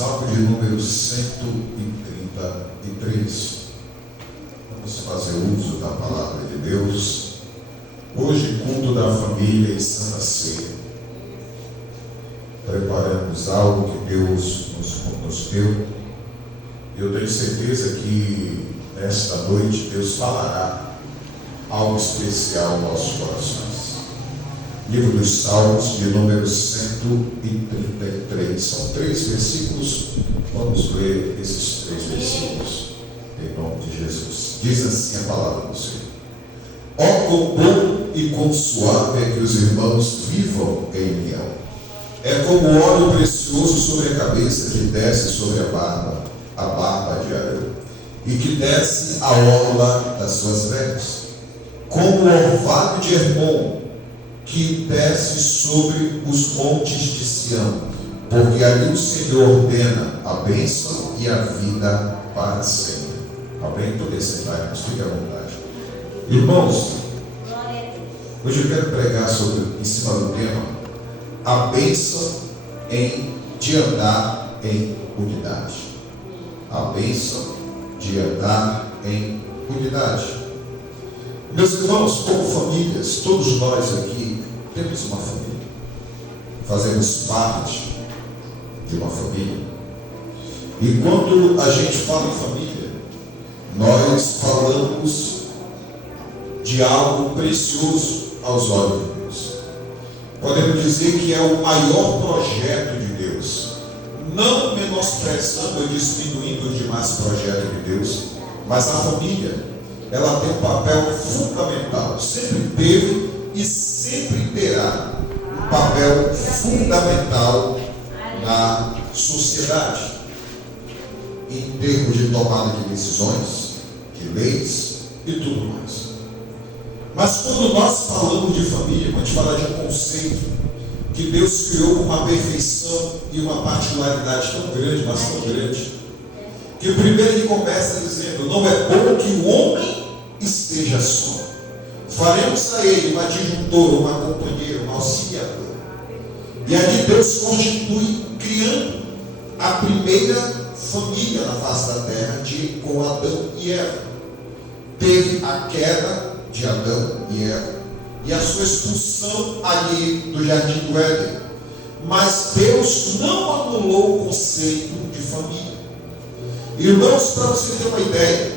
Salmo de número 133. Vamos fazer uso da palavra de Deus. Hoje, culto da família e Santa Ceia. Preparamos algo que Deus nos deu. Eu tenho certeza que nesta noite Deus falará algo especial aos nossos corações. Livro dos Salmos, de número 133. São 3 versículos. Vamos ler esses 3 versículos em nome de Jesus. Diz assim a palavra do Senhor: ó, quão bom e quão suave é que os irmãos vivam em união. É como óleo precioso sobre a cabeça que desce sobre a barba de Arão, e que desce a orla das suas vestes, como o orvalho de Hermon, que desce sobre os montes de Sião, porque ali o Senhor ordena a bênção e a vida para sempre. Amém? Poder sentar, irmãos, fique à vontade. Irmãos, hoje eu quero pregar em cima do tema a bênção de andar em unidade. A bênção de andar em unidade. Meus irmãos, como famílias, todos nós aqui temos uma família, fazemos parte de uma família. E quando a gente fala em família, nós falamos de algo precioso aos olhos de Deus. Podemos dizer que é o maior projeto de Deus, não menosprezando ou diminuindo os demais projetos de Deus, mas a família, ela tem um papel fundamental, sempre teve e sempre terá um papel fundamental na sociedade, em termos de tomada de decisões, de leis e tudo mais. Mas quando nós falamos de família, quando a gente fala de um conceito que Deus criou com uma perfeição e uma particularidade tão grande, mas tão grande, que o primeiro ele começa dizendo: não é bom que o homem esteja só. Faremos a ele uma adjuntora, uma companheira, uma auxiliadora. E ali Deus constitui, criando a primeira família na face da terra com Adão e Eva. Teve a queda de Adão e Eva e a sua expulsão ali do jardim do Éden. Mas Deus não anulou o conceito de família. Irmãos, para você ter uma ideia,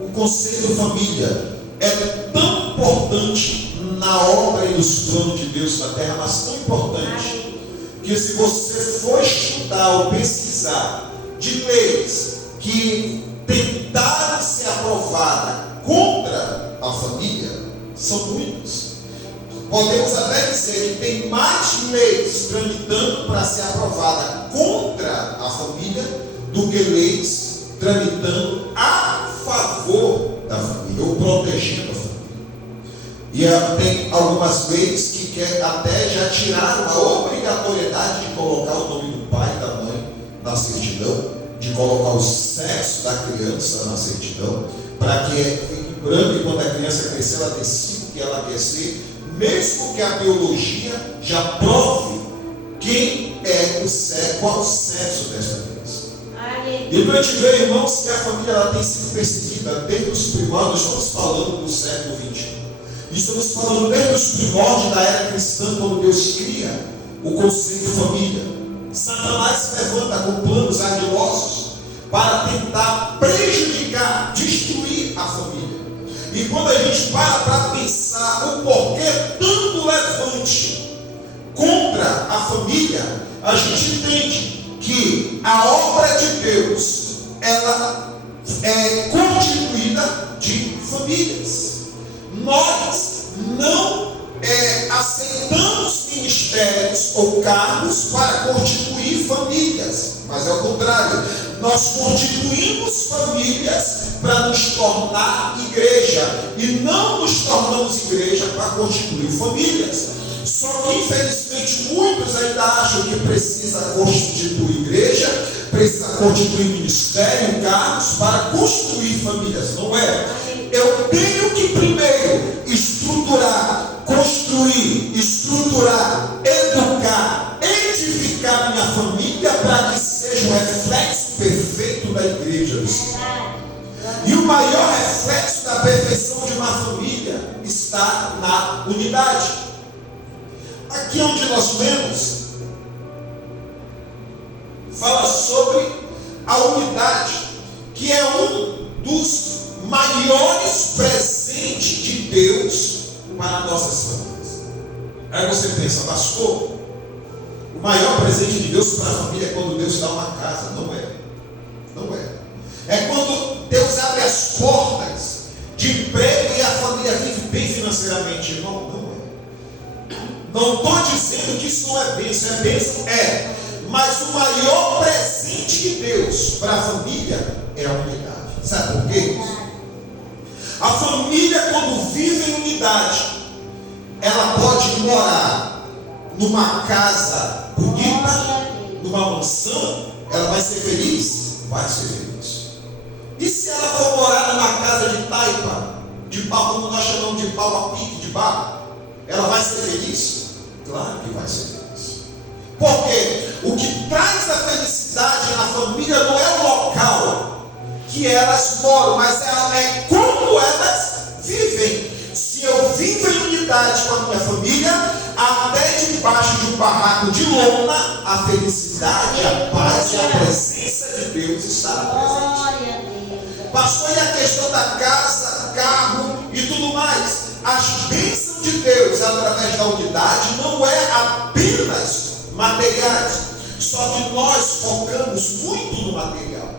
o conceito de família é tão importante na obra e nos planos de Deus na terra, mas tão importante, que se você for estudar ou pesquisar de leis que tentaram ser aprovadas contra a família, são muitas. Podemos até dizer que tem mais leis tramitando para ser aprovada contra a família do que leis tramitando a favor da família, ou protegendo a família. E tem algumas leis que até já tiraram a obrigatoriedade de colocar o nome do pai e da mãe na certidão, de colocar o sexo da criança na certidão, para que fique branco e quando a criança crescer, ela decida o que ela quer ser, mesmo que a biologia já prove qual o sexo dessa criança. E para a gente ver, irmãos, que a família ela tem sido perseguida desde os primórdios. Estamos falando do século XXI. Estamos falando desde os primórdios da era cristã, quando Deus cria o conceito de família. Satanás se levanta com planos ardilosos para tentar prejudicar, destruir a família. E quando a gente para pensar o porquê tanto levante contra a família, a gente entende que a obra de Deus, ela é constituída de famílias. Nós não aceitamos ministérios ou cargos para constituir famílias, mas ao contrário, nós constituímos famílias para nos tornar igreja, e não nos tornamos igreja para constituir famílias. Só que infelizmente muitos ainda acham que precisa constituir igreja, precisa constituir ministério, cargos para construir famílias. Não é. Eu tenho que primeiro construir, estruturar, educar, edificar minha família para que seja o reflexo perfeito da igreja do Senhor. E o maior reflexo da perfeição de uma família está na unidade. Aqui onde nós lemos, fala sobre a unidade, que é um dos maiores presentes de Deus para nossas famílias. Aí você pensa, pastor, o maior presente de Deus para a família é quando Deus dá uma casa. Não é. Não é. É quando Deus abre as portas de emprego e a família vive bem financeiramente. Não, não é. Não estou dizendo que isso não é bênção. É bênção? É. Mas o maior presente de Deus para a família é a unidade. Sabe por quê? A família, quando vive em unidade, ela pode morar numa casa bonita, numa mansão, ela vai ser feliz? Vai ser feliz. E se ela for morar numa casa de taipa, de pau, como nós chamamos de pau a pique, de barro, ela vai ser feliz? Claro que vai ser feliz. Porque o que traz a felicidade na família não é o local que elas moram, mas é como elas vivem. Se eu vivo em unidade com a minha família, até debaixo de um barraco de lona, a felicidade, a paz e a presença de Deus estará presente. Pastor, e a questão da casa, carro e tudo mais? As bênçãos de Deus através da unidade não é apenas materiais, só que nós focamos muito no material.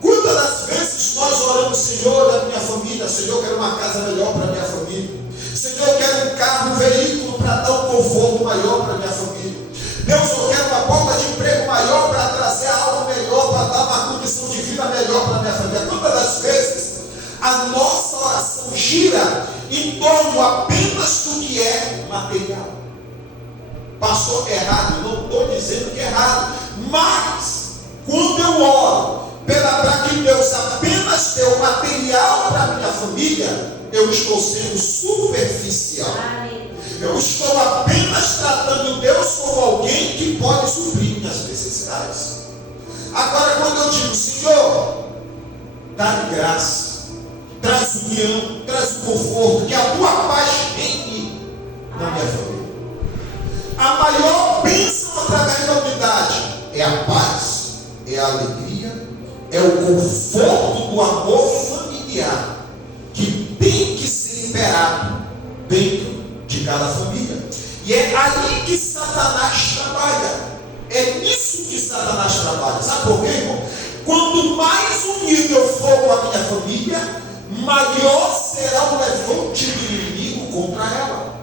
Quantas das vezes nós oramos, Senhor, da minha família, Senhor, eu quero uma casa melhor para a minha família, Senhor, eu quero um carro, um veículo para dar um conforto maior para a minha família, Deus, eu quero uma porta de emprego maior para trazer algo melhor, para dar uma condição de vida melhor para a minha família. Quantas das vezes a nossa oração gira em torno apenas do que é material? Pastor, errado? Não estou dizendo que é errado, mas quando eu oro para que Deus apenas dê o material para a minha família, eu estou sendo superficial. Eu estou apenas tratando Deus como alguém que pode suprir minhas necessidades. Agora, quando eu digo, Senhor, dá-me graça, traz união, traz o conforto, que a tua paz reine na minha família. A maior bênção através da unidade é a paz, é a alegria, é o conforto do amor familiar, que tem que ser imperado dentro de cada família. E é ali que Satanás trabalha. É nisso que Satanás trabalha. Sabe por quê, irmão? Quanto mais unido eu for com a minha família, maior será o levante do inimigo contra ela.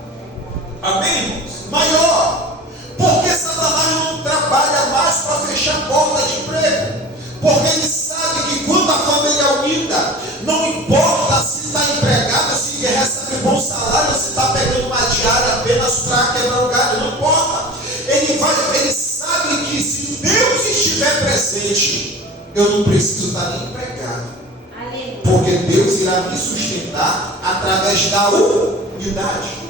Amém, irmãos? Maior. Porque Satanás não trabalha mais para fechar porta de emprego. Porque ele sabe que quando a família é unida, não importa se está empregado, se recebe bom salário, se está pegando uma diária apenas para quebrar o galho, não importa. Ele sabe que se Deus estiver presente, eu não preciso estar nem empregado. Porque Deus irá me sustentar através da unidade.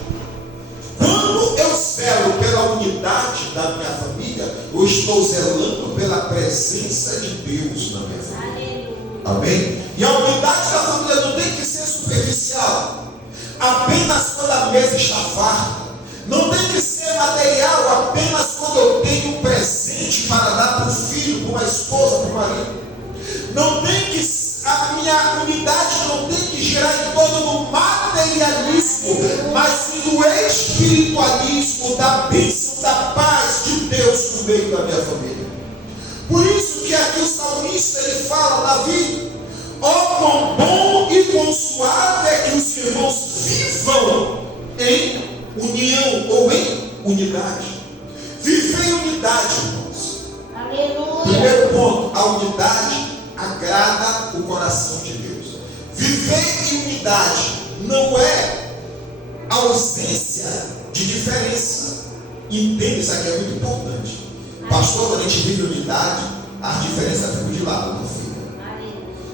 Quando eu zelo pela unidade da minha família, eu estou zelando pela presença de Deus na minha família. Amém? E a unidade da família não tem que ser superficial, apenas quando a mesa está farta. Não tem que ser material apenas quando eu tenho um presente para dar para o filho, para uma esposa, para o marido. Não tem que, a minha unidade não tem que girar em torno do materialismo, mas sim do espiritualismo, da bênção, da paz de Deus no meio da minha família. Por isso que aqui o salmista ele fala, Davi, ó quão bom e quão suave é que os irmãos vivam em união ou em unidade. Viver em unidade, irmãos. Aleluia. Primeiro ponto, a unidade agrada o coração de Deus. Viver em unidade não é ausência de diferença. Entende? Isso aqui é muito importante. Pastor, quando a gente vive em unidade, as diferenças ficam de lado, não fica.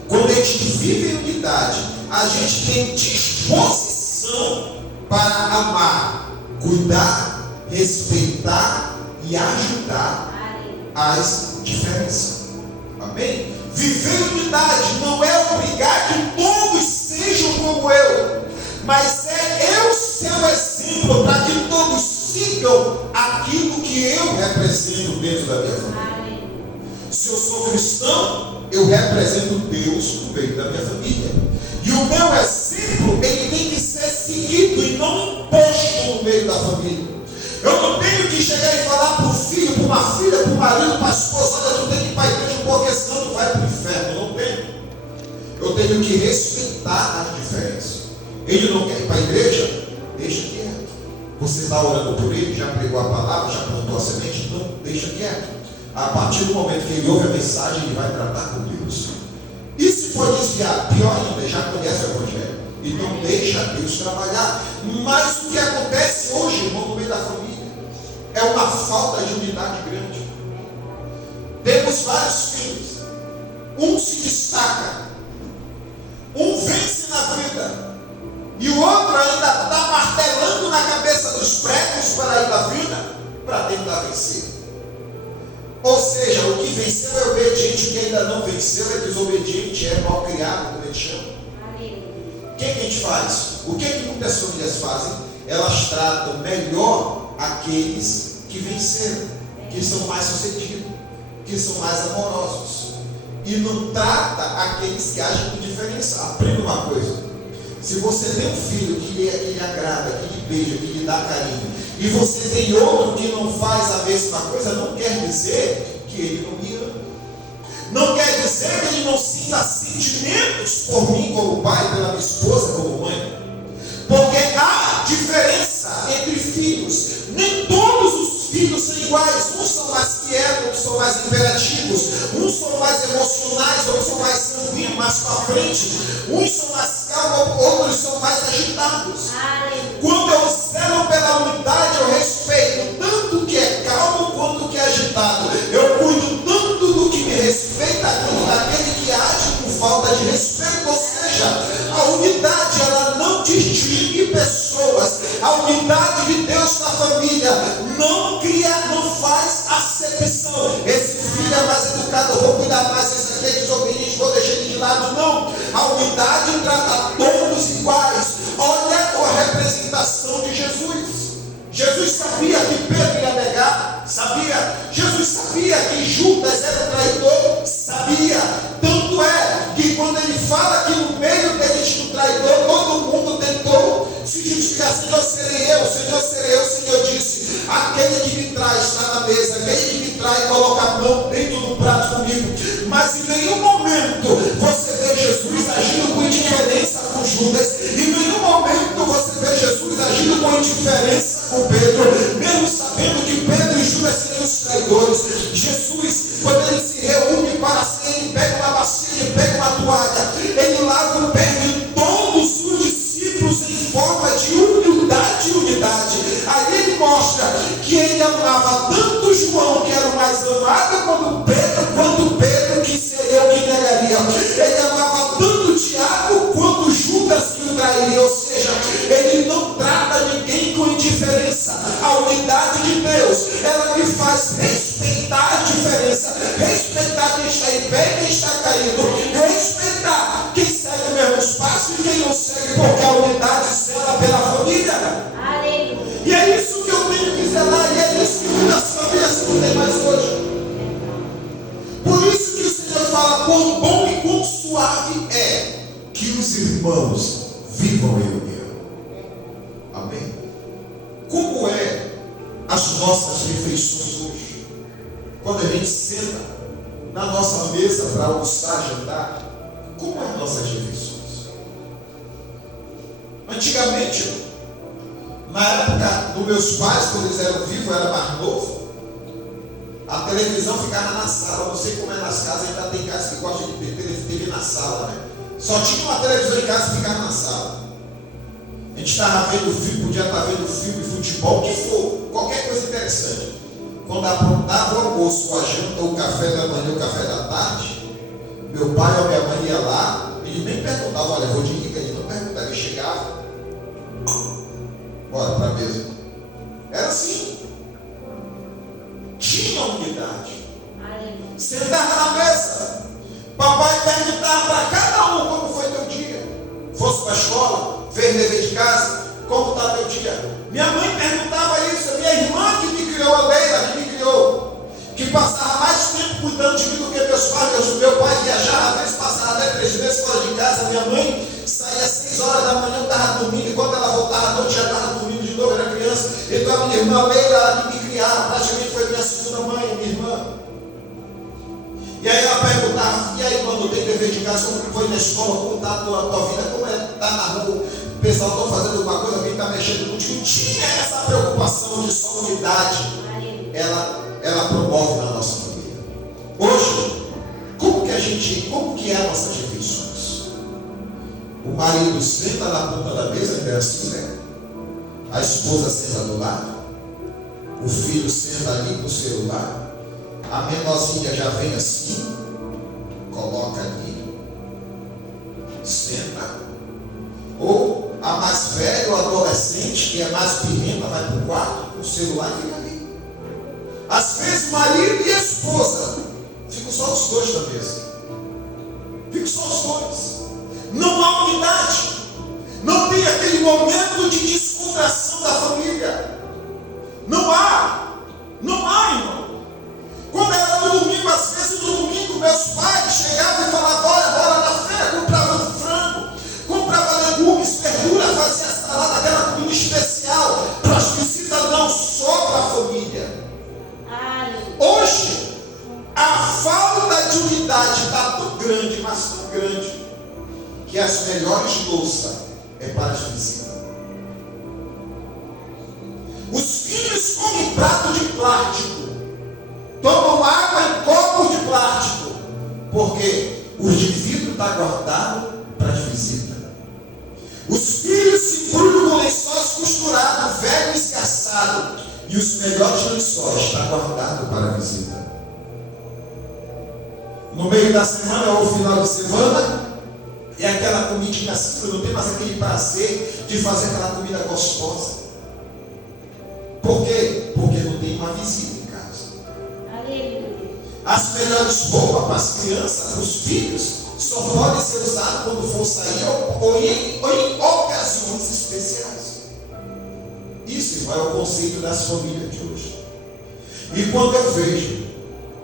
Quando a gente vive em unidade, a gente tem disposição para amar, cuidar, respeitar e ajudar as diferenças. Amém? Viver em unidade não é obrigar que todos sejam como eu, mas é eu ser o exemplo para que todos sigam aquilo que eu represento dentro da minha família. Se eu sou cristão, eu represento Deus no meio da minha família. E o meu exemplo, ele tem que ser seguido e não imposto no meio da família. Eu não tenho que chegar e falar para o filho, para uma filha, para o marido, para a esposa: olha, tu tem que ir para a igreja porque senão tu vai para o inferno. Eu não tenho. Eu tenho que respeitar as diferenças. Ele não quer ir para a igreja? Deixa quieto. Você está orando por ele, já pregou a palavra, já plantou a semente? Então deixa quieto. A partir do momento que ele ouve a mensagem, ele vai tratar com Deus. E se for desviar, pior ainda, já conhece o Evangelho. Então deixa Deus trabalhar. Mas o que acontece hoje, irmão, no meio da família, é uma falta de unidade grande. Temos vários filhos. Um se destaca, um vence na vida, e o outro ainda está martelando na cabeça dos pregos para ir da vida, para tentar vencer. Ou seja, o que venceu é obediente, o que ainda não venceu é desobediente, é mal criado, como eles chamam. O que a gente faz? O que muitas famílias fazem? Elas tratam melhor aqueles que venceram, que são mais sucedidos, que são mais amorosos, e não trata aqueles que agem com diferença. Aprenda uma coisa: se você tem um filho que lhe agrada, que lhe beija, que lhe dá carinho, e você tem outro que não faz a mesma coisa, não quer dizer que ele não me ama. Não quer dizer que ele não sinta sentimentos por mim como pai, pela minha esposa como mãe. Porque há diferença entre filhos. Nem todos os filhos são iguais. Uns são mais quietos, outros são mais imperativos. Uns são mais emocionais, outros são mais sanguíneos, mais para frente. Uns são mais calmos, outros são mais agitados. Quando eu zelo pela unidade, eu respeito tanto o que é calmo quanto o que é agitado. Eu cuido tanto do que me respeita quanto daquele que age com falta de respeito. Ou seja, a unidade, ela não distingue pessoas. A unidade de Deus na família não cria, não faz acepção. Esse filho é mais educado, eu vou cuidar mais. Esse aqui é desobediente, vou deixar ele de lado. Não. A unidade trata todos iguais. Olha a representação de Jesus. Jesus sabia que Pedro ia negar, sabia. Jesus sabia que Judas era um traidor, sabia. Tanto é que quando ele fala que no meio dele tinha um traidor, todo mundo tentou se justificar: Senhor, serei eu, Senhor, serei eu. O Senhor disse: aquele que me traz está na mesa, aquele que me traz coloca a mão dentro do prato comigo. Mas em nenhum momento você vê Jesus agindo com indiferença com Judas. Em nenhum momento você vê Jesus agindo com indiferença com Pedro, mesmo sabendo que Pedro e Judas seriam os traidores. Jesus, quando ele se reúne para ser, ele pega uma bacia, ele pega uma toalha, ele lava o pé de todos os discípulos em forma de humildade e unidade. Aí ele mostra que ele amava tanto João, que era o mais amado, quanto Pedro, que seria o que negaria. Ele amava tanto Tiago quanto Judas, que o trairia. Ou seja, ele não trata ninguém com indiferença. A unidade de Deus, ela me faz respeitar a diferença, respeitar quem está em pé e quem está caído, respeitar quem segue o mesmo espaço e quem não segue, porque a unidade zela pela família. E é isso que eu tenho que zelar, e é isso que muitas famílias não têm mais hoje. Por isso que o Senhor fala: quão bom e quão suave é que os irmãos vivam em união. Amém? Como é as nossas refeições hoje? Quando a gente senta na nossa mesa para almoçar, jantar, como é as nossas refeições? Antigamente, na época dos meus pais, quando eles eram vivos, eu era mais novo, a televisão ficava na sala. Não sei como é nas casas, ainda tem casa que gosta de ter TV na sala, né? Só tinha uma televisão em casa e ficava na sala. A gente estava vendo filme, podia estar vendo filme, futebol, o que for, qualquer coisa interessante. Quando aprontava o almoço, a janta, o café da manhã, o café da tarde, meu pai ou minha mãe ia lá, ele nem perguntava: olha, vou de rica, ele não perguntava, ele chegava, bora para a mesa. Era assim. Tinha unidade. Sentava na mesa. Papai perguntava para cada um como foi teu dia. Fosse para a escola, fez dever de casa, como está teu dia? Minha mãe perguntava isso. Minha irmã que me criou, a Leila, que me criou, que passava mais tempo cuidando de mim do que meus pais. Meu pai viajava, às vezes passava até 3 meses fora de casa. Minha mãe saía às 6 horas da manhã, eu estava dormindo, e quando ela voltava à noite, já estava dormindo de novo, era criança. Então a minha irmã Leila, que me criava, praticamente foi minha segunda mãe, minha irmã. E aí ela perguntava: e aí, quando tem dever de casa, como foi na escola, como está a tua vida, como é estar na rua, o pessoal está fazendo alguma coisa, alguém está mexendo contigo. Tinha essa preocupação de solenidade. Ela promove na nossa família. Hoje, como que é as nossas refeições? O marido senta na ponta da mesa, que é assim, né? A esposa senta do lado, o filho senta ali com o celular, a menorzinha já vem assim, coloca ali, senta. Ou a mais velha, o adolescente, que é mais pirrenta, vai para o quarto, o celular fica ali. Às vezes o marido e a esposa ficam só os dois na mesa. Ficam só os dois. Não há unidade. Não tem aquele momento de descontração da família. Não há, irmão. Quando era no domingo, às vezes no domingo, meus pais chegavam e falavam: bora na feira, comprava um frango, comprava legumes, verdura, fazia salada, aquela comida especial para as visitas, não só para a família. Hoje, a falta de unidade está tão grande, mas tão grande, que as melhores louças é para as visitas. Os filhos comem prato de plástico, tomam água em copos de plástico, porque os de vidro está guardado para as visitas. Os filhos se embrulham com lençóis costurados, velho e escaçado, e os melhores lençóis estão guardados para a visita. No meio da semana ou final de semana, é aquela comidinha assim, não tem mais aquele prazer de fazer aquela comida gostosa. Por quê? Porque não tem uma visita em casa. As melhores roupas para as crianças, para os filhos, só podem ser usadas quando for sair ou em ocasiões especiais. Isso é o conceito das famílias de hoje. E quando eu vejo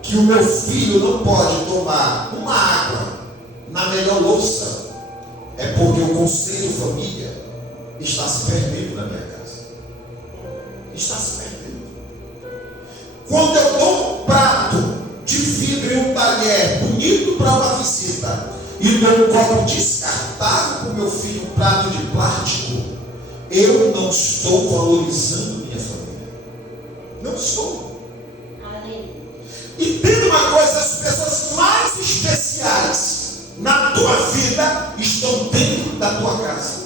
que o meu filho não pode tomar uma água na melhor louça, é porque o conceito família está se perdendo na minha casa. Está se perdendo. Quando eu dou um prato de vidro e um talher bonito para uma visita e dou um copo descartável para o meu filho, um prato de plástico, eu não estou valorizando minha família. Não estou. E tem uma coisa: as pessoas mais especiais na tua vida estão dentro da tua casa.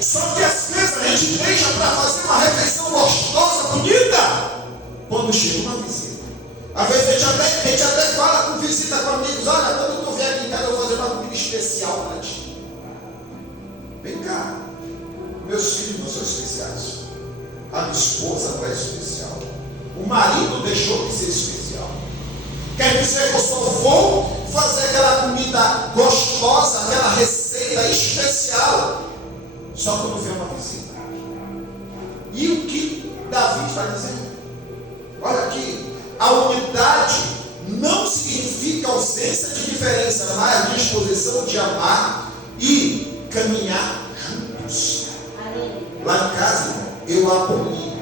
Só que às vezes a gente deixa para fazer uma refeição gostosa, bonita, quando chega uma visita. Às vezes a gente até fala com visita, com amigos: olha, quando tu vier aqui em casa, eu vou fazer uma comida especial para ti. Vem cá, meus filhos não são especiais, a minha esposa não é especial, o marido deixou de ser especial. Quer dizer que eu só vou fazer aquela comida gostosa, aquela receita especial, só quando vier uma visita. E o que Davi vai dizer? Olha aqui, a unidade não significa ausência de diferença, mas a disposição de amar e caminhar juntos. Lá em casa, eu aboli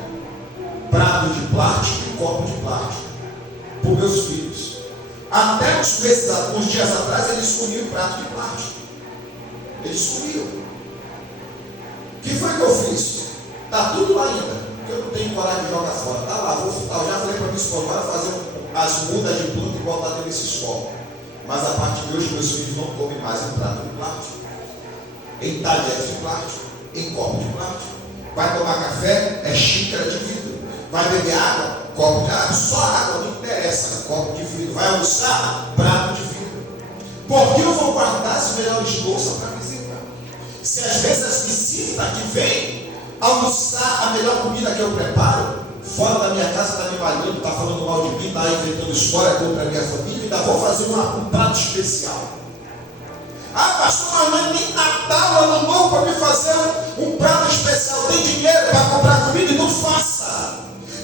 prato de plástico e copo de plástico para os meus filhos. Até uns dias atrás, eles comiam prato de plástico. Eles comiam. O que foi que eu fiz? Está tudo lá ainda, porque eu não tenho coragem de jogar fora. Está lá, eu já falei para minha esposa: vai fazer as mudas de planta e botar dentro desses copos. Mas a partir de hoje, meus filhos não comem mais em prato de plástico, em talheres de plástico, em copo de plástico. Vai tomar café, é xícara de vidro. Vai beber água, copo de água. Só água, não interessa, copo de vidro. Vai almoçar, prato de vidro. Porque eu vou guardar as melhores louças para visita. Se às vezes as visitas que vêm almoçar a melhor comida que eu preparo, fora da minha casa está me malhando, está falando mal de mim, está inventando história contra a minha família, ainda vou fazer um prato especial. Ah, pastor, mas nem Natal, Ano Novo para me fazer um prato especial. Tem dinheiro para comprar comida? Então faça.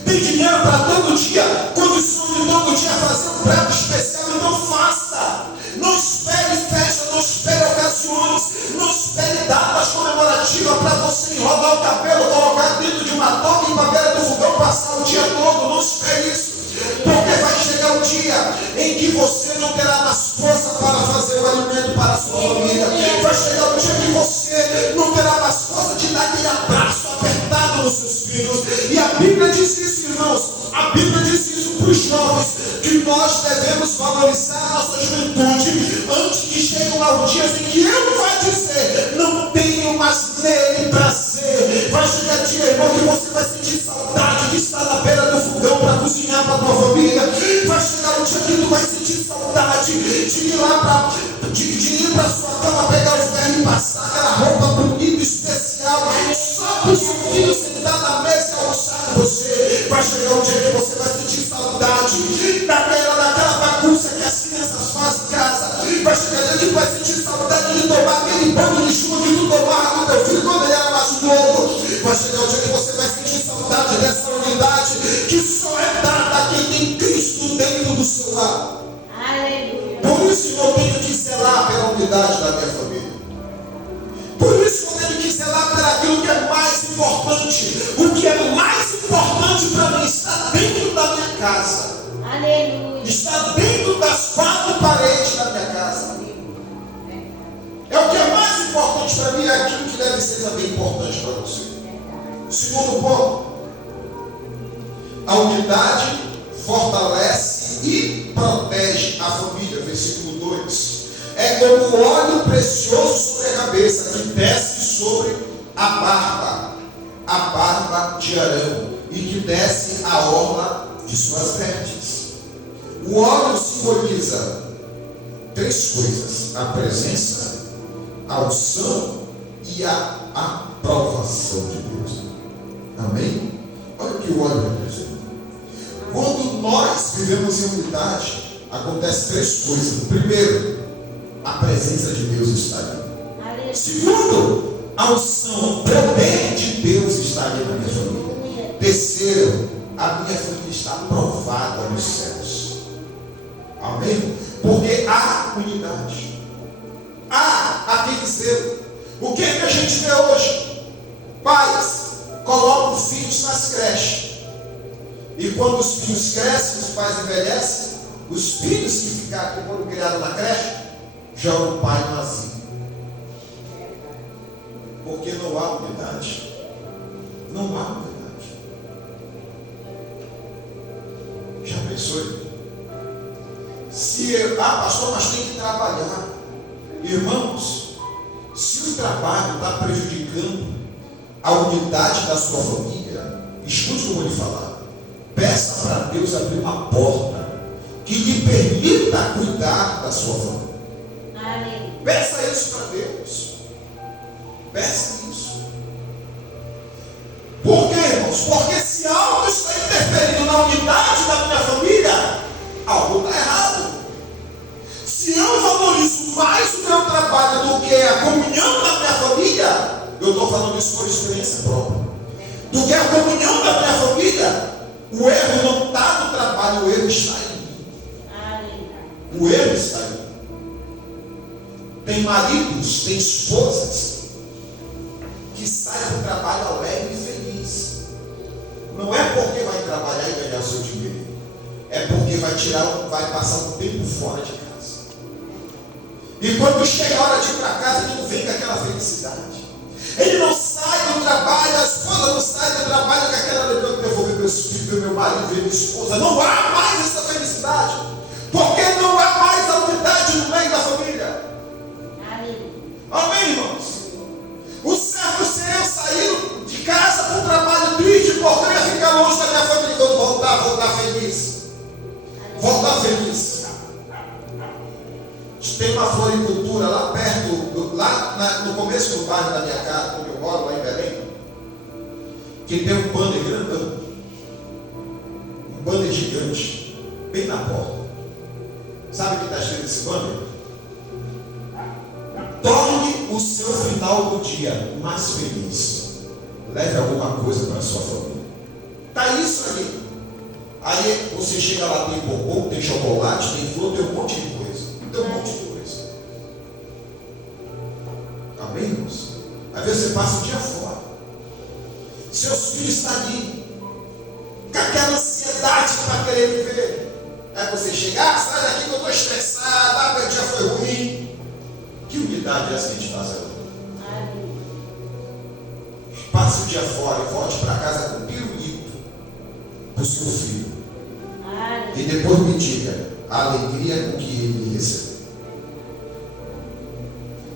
Tem dinheiro para todo dia, condições de todo dia fazer um prato especial? Então faça. Não espere festa, não espere ocasiões, não espere datas comemorativas para você enrolar o cabelo, colocar dentro de uma toca e ir para a beira do fogão, passar o dia todo. Não espere isso. Porque vai chegar um dia em que você não terá mais força para fazer o alimento para a sua família. Vai chegar um dia que você não terá mais força de dar aquele abraço apertado nos seus filhos. E a Bíblia diz isso, irmãos. A Bíblia diz isso para os jovens, que nós devemos valorizar a nossa juventude antes que cheguem aos dias em que Ele vai dizer: não tenho mais nele prazer. Vai chegar dia, irmão, que você vai sentir saudade de estar na beira do fogão para cozinhar para a tua família. Vai chegar um dia que tu vai sentir saudade de ir lá para a sua cama, pegar o ferro e passar aquela roupa bonita, especial, só para o seu filho sentar na mesa e almoçar com você. Vai chegar um dia que você vai sentir saudade daquela bagunça que as crianças fazem em casa. Vai chegar um dia que tu vai sentir saudade de tomar aquele banho de chuva que tu tomava com teu filho quando ele era mais novo. Vai chegar um dia que você vai sentir saudade dessa unidade que só é dada a quem tem Cristo dentro do seu lar. Aleluia. Por isso eu tenho que zelar pela unidade da minha família. Por isso eu tenho que zelar por aquilo que é mais importante. O que é mais importante para mim está dentro da minha casa. Aleluia. Está dentro das quatro paredes da minha casa. É o que é mais importante para mim, é aquilo que deve ser também importante para você. Segundo ponto, a unidade fortalece e protege a família. Versículo 2. É como óleo precioso sobre a cabeça, que desce sobre a barba de Arão, e que desce a orla de suas vestes. O óleo simboliza três coisas: a presença, a unção e a aprovação de Deus. Amém? Olha o que o óleo representa. Quando nós vivemos em unidade, acontece três coisas. Primeiro, a presença de Deus está ali. Aleluia. Segundo, a unção, o poder de Deus está ali na minha família. Terceiro, a minha família está aprovada nos céus. Amém? Porque há unidade. Há aquele zelo. O que é que a gente vê hoje? Pais colocam filhos nas creches. E quando os filhos crescem, os pais envelhecem, os filhos que ficaram, que foram criados na creche, jogam o pai no asilo. Porque não há unidade. Não há unidade. Já pensou? Pastor, mas tem que trabalhar. Irmãos, se o trabalho está prejudicando a unidade da sua família, escute o que eu vou lhe falar. Peça para Deus abrir uma porta que lhe permita cuidar da sua família. Aleluia. Peça isso para Deus. Peça isso. Por quê, irmãos? Porque se algo está interferindo na unidade da minha família, algo está errado. Se eu valorizo mais o meu trabalho do que a comunhão da minha família, eu estou falando isso por experiência própria, do que a comunhão da minha família, o erro não está no trabalho, o erro está em mim. Aleluia. O erro está em mim. Tem maridos, tem esposas que saem do trabalho alegre e feliz. Não é porque vai trabalhar e ganhar o seu dinheiro, é porque vai passar um tempo fora de casa. E quando chega a hora de ir para casa, ele não vem com aquela felicidade. Ele não sai do trabalho, a esposa não sai do trabalho com aquela alegria. Eu vou ver meus filhos, ver meu marido, ver minha esposa. Não há mais essa felicidade, porque não há mais a unidade no meio da família. Amém, irmãos? O certo seria eu sair de casa para um trabalho triste, porque eu ia ficar longe da minha família. Quando voltar feliz. Voltar feliz. Tem uma floricultura lá perto, no começo do bairro da minha casa, onde eu moro, lá em Belém, que tem um banner grandão. gigante, bem na porta. Sabe o que está escrito nesse banner? Torne o seu final do dia mais feliz. Leve alguma coisa para a sua família. Está isso ali. Aí você chega lá, tem bombom, tem chocolate, tem flor, tem um monte de coisa. Tem um monte de coisa. Amém, irmãos? Às vezes você passa o dia fora. Seus filhos estão ali. Com aquela ansiedade para querer viver. Aí você chega, sai daqui que eu estou estressado, meu dia foi ruim. Que unidade é essa que a gente faz agora? Passe o dia fora e volte para casa com pirulito para o seu filho. E depois me diga a alegria com que ele recebeu.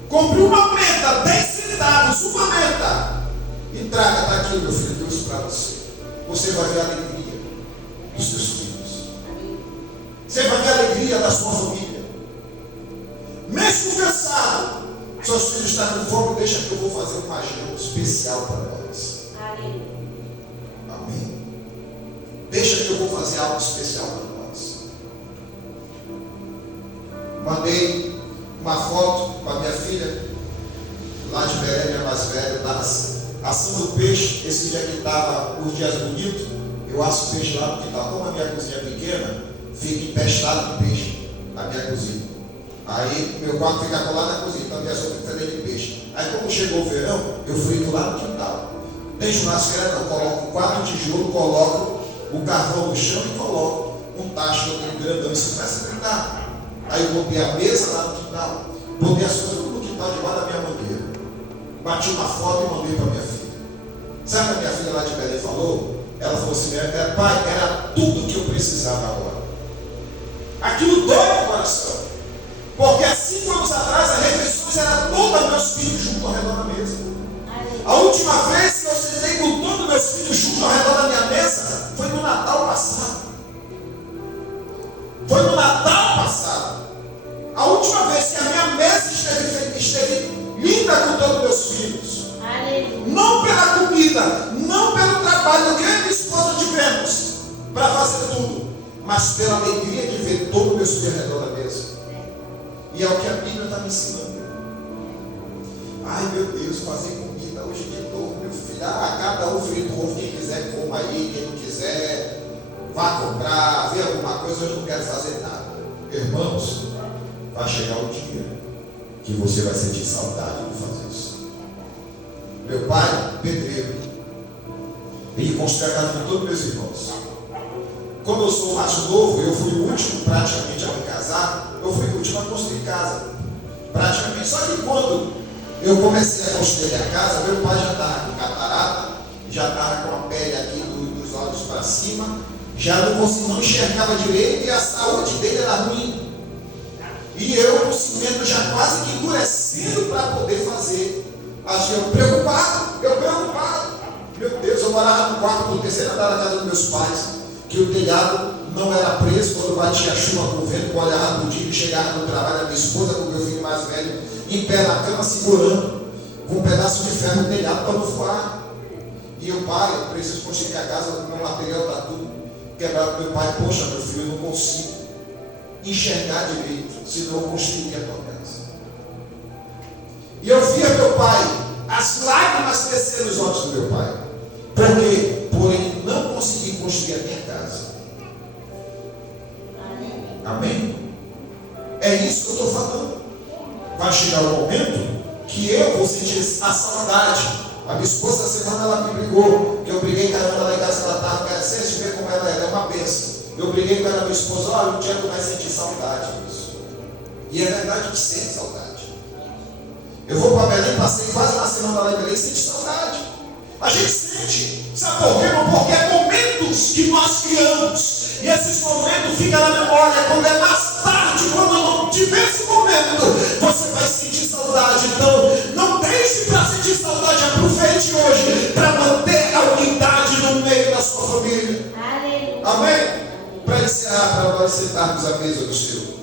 Compre uma menta, 10 centavos, uma menta. E traga, está aqui, meu filho, Deus para você. Você vai ver a alegria dos seus filhos. Você vai ver a alegria da sua família. Mesmo cansado, seus filhos estão com fome, deixa que eu vou fazer uma janta especial para nós. Amém? Deixa que eu vou fazer algo especial para nós. Mandei uma foto para minha filha, lá de Belém, minha mais velha, estava assando peixe. Esse dia que estava os dias bonitos, eu asso peixe lá no quintal. Como a minha cozinha é pequena, fica empestado de peixe a minha cozinha. Aí meu quarto fica colado na cozinha, então minha sopa fica dentro de peixe. Aí como chegou o verão, eu frito lá no quintal. Tem churrasqueira, não, coloco 4 tijolos, coloco o carvão no chão e coloco um tacho que eu tenho grandão, isso vai se fritar. Aí eu botei a mesa lá no quintal, botei as coisas tudo no quintal debaixo da minha mangueira. Bati uma foto e mandei para minha filha. Sabe o que a minha filha lá de Belém falou? Ela falou assim, pai, era tudo que eu precisava agora. Aquilo dói no coração. Porque há 5 anos atrás, as refeições eram todas meus filhos juntos ao redor da mesa. A última vez que eu sentei com todos meus filhos juntos ao redor da minha mesa foi no Natal passado. Foi no Natal passado. A última vez que a minha mesa esteve linda com todos meus filhos. Não pela comida, não pelo trabalho que eu e minha esposa tivemos para fazer tudo, mas pela alegria de ver todos meus filhos ao redor da mesa. E é o que a Bíblia está me ensinando. Ai meu Deus, fazer comida hoje de novo, meu filho. Cada um frita o ovo, quem quiser coma aí, quem não quiser, vá comprar, vê alguma coisa, hoje não quero fazer nada. Irmãos, vai chegar o dia que você vai sentir saudade de fazer isso. Meu pai, pedreiro, ele construiu a casa de todos meus irmãos. Como eu sou o mais novo, eu fui o último praticamente a me casar, eu fui o último a construir casa. Praticamente. Só que quando eu comecei a construir a casa, meu pai já estava com catarata, já estava com a pele aqui dos olhos para cima, já não enxergava direito e a saúde dele era ruim. E eu com o cimento já quase que endurecendo para poder fazer. Assim, eu preocupado. Meu Deus, eu morava no quarto do terceiro andar da casa dos meus pais, que o telhado não era preso quando batia a chuva com o vento, eu olhava no dia e chegava no trabalho, a minha esposa com o meu filho mais velho, em pé na cama, segurando com um pedaço de ferro no telhado para não voar. E eu, pai, eu preciso construir a casa, o meu material está tudo quebrado. Meu pai, poxa, meu filho, eu não consigo enxergar direito, senão eu construiria a tua casa. E eu via meu pai, as lágrimas descer nos olhos do meu pai. Por quê? Por ele não conseguir construir a minha casa. Amém? É isso que eu estou falando. Vai chegar o momento que eu vou sentir a saudade. A minha esposa, essa semana, ela me brigou, que eu briguei com ela lá em casa, ela estava, vocês ver como ela é uma bênção. Eu briguei com ela, minha esposa, olha, um dia tu vai sentir saudade disso. E é verdade que sente saudade. Eu vou para Belém, passei quase uma semana lá em Belém, sente saudade. A gente sente. Sabe por quê? Porque é momentos que nós criamos. E esses momentos ficam na memória. Quando é mais tarde, quando não tiver esse momento, você vai sentir saudade. Então, não deixe para sentir saudade. Aproveite hoje para manter a unidade no meio da sua família. Amém? Para encerrar, para nós sentarmos à mesa do Senhor.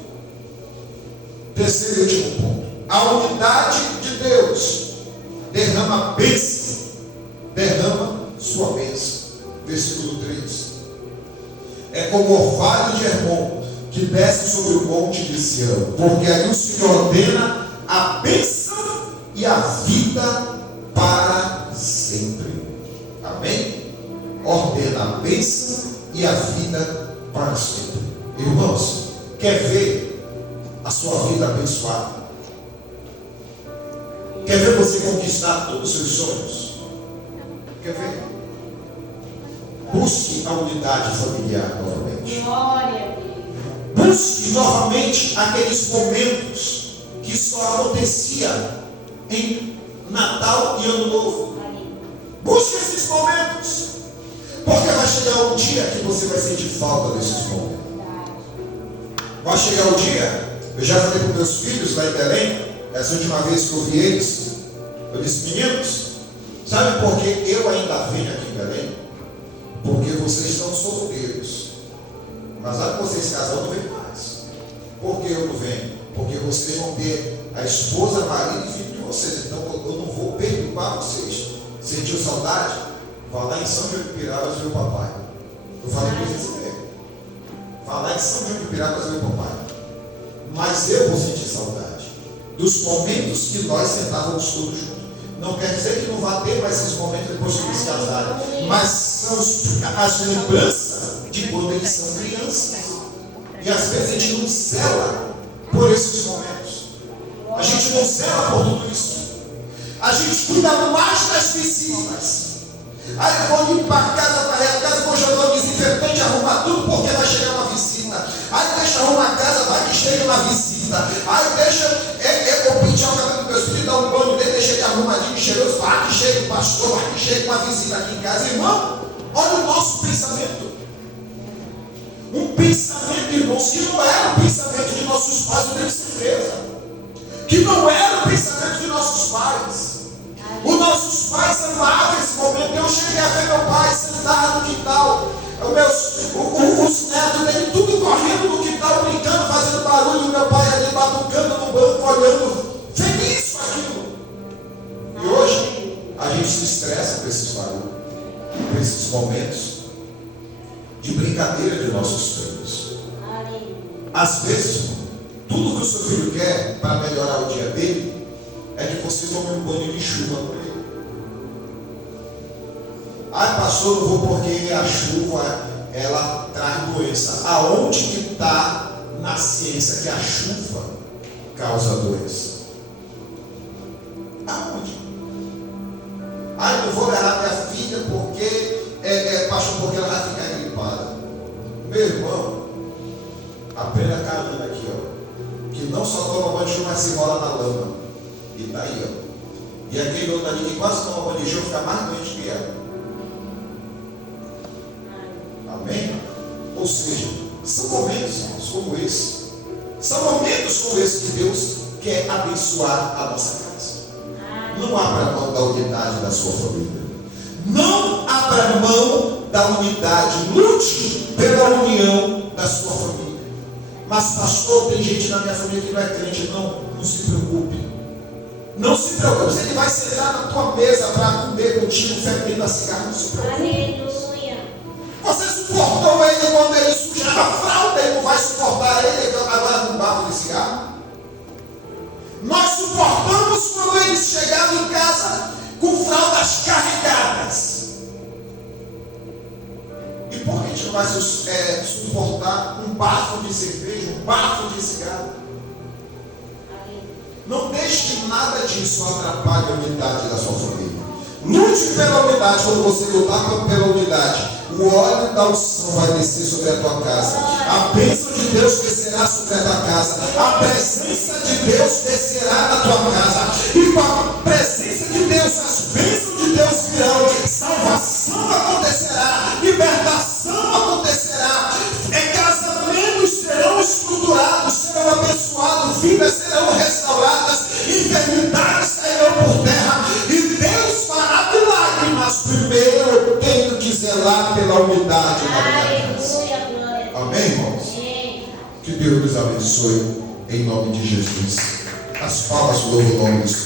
Terceiro e último ponto. A unidade de Deus derrama bênção, derrama sua bênção. Versículo 3. É como o orvalho de Hermon, que desce sobre o monte de Sião, porque ali o Senhor ordena a bênção e a vida para sempre. Amém? Ordena a bênção e a vida para sempre. Irmãos, quer ver a sua vida abençoada? Quer ver você conquistar todos os seus sonhos? Quer ver? Busque a unidade familiar novamente. Glória a Deus. Busque novamente aqueles momentos que só acontecia em Natal e Ano Novo. Busque esses momentos, porque vai chegar um dia que você vai sentir falta desses momentos. Vai chegar um dia, eu já falei para meus filhos lá em Belém, essa última vez que eu vi eles, eu disse: meninos, sabe por que eu ainda venho aqui em Belém? Porque vocês estão solteiros. Mas lá que vocês casam, eu não venho mais. Por que eu não venho? Porque vocês vão ter a esposa, marido e filho de vocês. Então eu não vou perturbar vocês. Sentiu saudade? Vá lá em São João de Pirabas ver o papai. Eu falei para eles mesmo. Vá lá em São João de Pirabas ver o papai. Mas eu vou sentir saudade dos momentos que nós sentávamos todos juntos. Não quer dizer que não vá ter mais esses momentos depois que eles se casarem, mas são as lembranças de quando eles são crianças. E às vezes a gente não zela por esses momentos. A gente não zela por tudo isso. A gente cuida mais das visitas. Aí eu vou limpar a casa, varrer a casa, vou jogar um desinfetante, arrumar tudo porque vai chegar uma visita. Aí deixa arrumar a casa, vai que chega uma visita. Aí deixa eu pintar o cabelo do meu filho, dar um banho dele, deixa ele arrumadinho, cheiroso. Vai que chega o pastor, vai que chega uma visita aqui em casa. Irmão, olha o nosso pensamento. Um pensamento, irmãos, que não era o pensamento de nossos pais, eu tenho certeza. Que não era o pensamento de nossos pais. Os nossos pais amavam esse momento. Eu cheguei a ver meu pai sentado no quintal. Os netos dele tudo correndo no quintal, brincando, fazendo barulho. E meu pai ali batucando no banco, olhando, feliz com aquilo. E hoje a gente se estressa com esses barulhos, com esses momentos de brincadeira de nossos filhos. Às vezes, tudo que o seu filho quer para melhorar o dia dele é que você tome um banho de chuva por ele. Ai, pastor, não vou porque a chuva ela traz doença. Aonde que está na ciência que a chuva causa doença? Aonde? Ai, não vou levar minha filha porque pastor, porque ela vai ficar gripada. Meu irmão, aprenda a caminhar aqui, ó, que não só toma banho de chuva, mas se rola na lama. E está aí, ó. E aquele outro ali que quase toma banho de chuva fica mais doente que ela. Amém? Ou seja, são momentos, irmãos, como esse. São momentos como esse que Deus quer abençoar a nossa casa. Não abra mão da unidade da sua família. Não abra mão da unidade. Lute pela união da sua família. Mas pastor, tem gente na minha família que não é crente. Não se preocupe. Não se preocupe se ele vai sentar na tua mesa para comer contigo, fervendo a cigarro. Não se preocupe. Aleluia. Você suportou ele quando ele sujava a fralda, ele não vai suportar ele agora com bafo de cigarro? Nós suportamos quando eles chegavam em casa com fraldas carregadas. E por que a gente não vai suportar um bafo de cerveja, um bafo de cigarro? Não deixe que nada disso atrapalhe a unidade da sua família. Lute pela unidade. Quando você lutar pela unidade, o óleo da unção vai descer sobre a tua casa. A bênção de Deus descerá sobre a tua casa. A presença de Deus descerá na tua casa. E com a presença de Deus, as bênçãos de Deus virão. Salvação acontecerá. Libertação acontecerá. Casamentos serão estruturados, serão abençoados. Vidas serão restauradas. Enfermidades cairão por terra. E Deus fará milagre. Mas primeiro eu tenho que zelar pela unidade da minha casa. Amém, irmãos? Que Deus nos abençoe em nome de Jesus. As palmas louvam o nome do Senhor.